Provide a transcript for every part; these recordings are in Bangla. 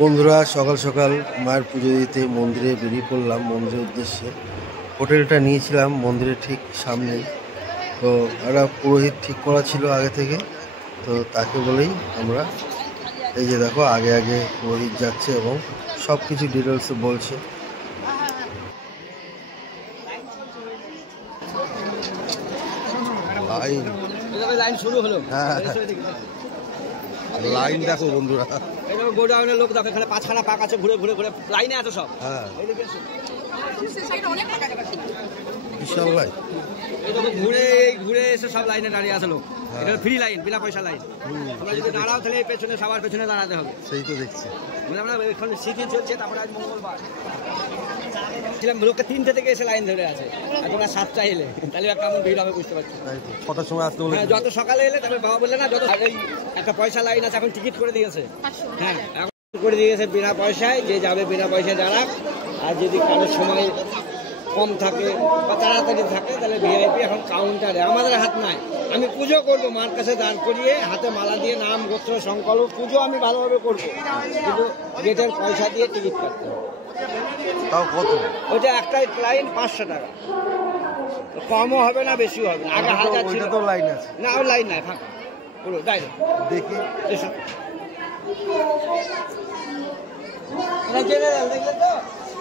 বন্ধুরা সকাল সকাল মায়ের পুজো দিতে মন্দিরে বেরিয়ে পড়লাম মন্দিরের উদ্দেশ্যে। হোটেলটা নিয়েছিলাম মন্দিরের ঠিক সামনেই। তো একটা পুরোহিত ঠিক করা ছিল আগে থেকে, তো তাকে বলেই আমরা এই যে দেখো আগে আগে পুরোহিত যাচ্ছে এবং সব কিছু ডিটেলসে বলছে। লাইন শুরু হলো। হ্যাঁ, লাইন দেখো বন্ধুরা, গোডাউনের লোক দেখো, এখানে 5খানা পাক আছে, ঘুরে ঘুরে ঘুরে লাইনে আছে সব। হ্যাঁ বিশাল লাইন, ঘুরে ঘুরে এসে সব লাইনে দাঁড়িয়ে আছে লোক। এটা ফ্রি লাইন, বিনা পয়সা লাইন। তোমরা যদি দাঁড়াও তাহলে পেছনে সবার পেছনে দাঁড়াতে হবে। সেই তো দেখছি আমরা এখানে সিটি চলছে, তারপরে আজ মঙ্গলবার ছিলাম, লোককে 3টে থেকে এসে লাইন ধরে আছে। এখন 7টা এলে তাহলে কেমন ভিড় হবে বুঝতে পারছি। 6টার সময় আসতে বলে, যত সকালে এলে তারপরে বাবা বললে না, যত একটা পয়সা লাইন আছে, এখন টিকিট করে দিয়েছে। হ্যাঁ এখন করে দিয়েছে বিনা পয়সায়, যে যাবে বিনা পয়সায় দাঁড়াক। আর যদি কারোর সময় কম থাকে বা তাড়াতাড়ি থাকে তাহলে ভিআইপি এখন কাউন্টারে, আমাদের হাত নাই। আমি পুজো করবো মার কাছে দাঁড় করিয়ে, হাতে মালা দিয়ে নাম গোত্র সংকল্প পুজো আমি ভালোভাবে করবো, কিন্তু গেটের পয়সা দিয়ে টিকিট কাটতে হবে। তাও কত? ওইটা একটা লাইন 500 টাকা, কমও হবে না বেশিও হবে না। আগে 1000 ছিল, তো লাইন আছে না ওই লাইন নাই, ফাঁকা পুরো ডাইরেক্ট। দেখি এসো জেনারেল দেখলে তো।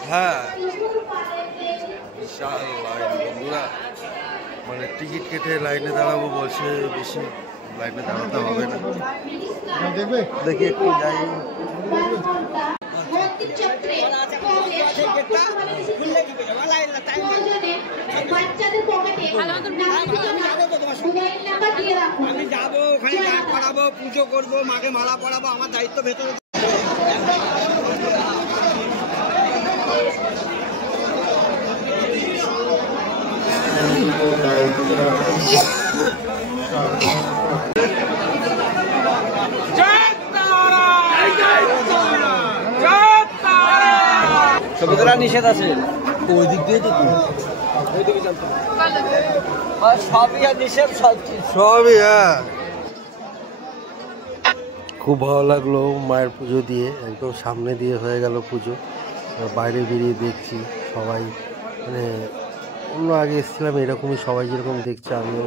হ্যাঁ বিশাল লাইন বন্ধুরা, মানে টিকিট কেটে লাইনে দাঁড়াবো বলছে, বেশি লাইনে দাঁড়াতে হবে না। দেখি একটু যাই। আমি যাবো ওখানে, গান পড়াবো, পুজো করবো, মাকে মালা পড়াবো, আমার দায়িত্ব ভেতরে। সবুজরা নিষেধ আছে ওই দিক দিয়ে, তো ওই দিকে চলতে সবই নিষেধ, সবই। হ্যাঁ খুব ভালো লাগলো মায়ের পুজো দিয়ে, একদম সামনে দিয়ে হয়ে গেল পুজো। বাইরে বেরিয়ে দেখছি সবাই, মানে অন্য আগে এসেছিলাম এরকমই সবাই যেরকম দেখছে আমিও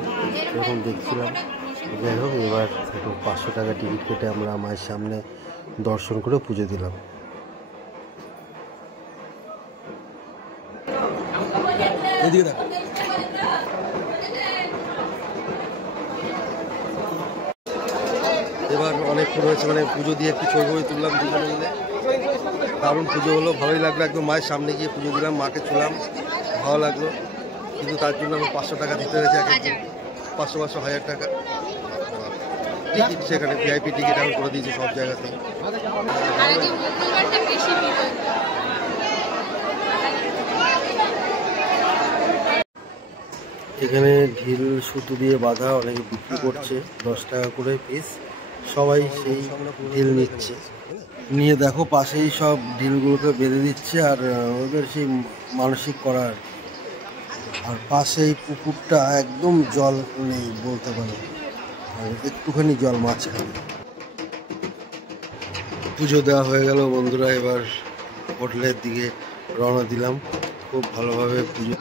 এরকম দেখছিলাম। যাই হোক এবার একটু 500 টাকা টিকিট কেটে আমরা মায়ের সামনে দর্শন করে পুজো দিলাম। এদিকে দেখো, এবার অনেকক্ষণ হয়েছে, মানে পুজো দিয়ে একটু ছবি তুললাম দুজনে মিলে। দারুণ পুজো হলো, ভালোই লাগলো। একদম মায়ের সামনে গিয়ে পুজো দিলাম, মাকে ছুলাম, ভালো লাগলো। কিন্তু তার জন্য আমার 500 টাকা দিতে হয়েছে, 500 1000 টাকা টিকিট। সেখানে ভিআইপি টিকিট এখন করে দিয়েছে সব জায়গাতেই। এখানে ঢিল সুতো দিয়ে বাঁধা অনেকে বিক্রি করছে, 10 টাকা করে পিস। সবাই সেই ঢিল নিচ্ছে, নিয়ে দেখো পাশেই সব ঢিলগুলোকে বেঁধে দিচ্ছে, আর ওদের সেই মানসিক করার। আর পাশেই পুকুরটা, একদম জল নেই বলতে পারো, একটুখানি জল মাঝখানে। পুজো দেওয়া হয়ে গেল বন্ধুরা, এবার হোটেলের দিকে রওনা দিলাম। খুব ভালোভাবে পুজো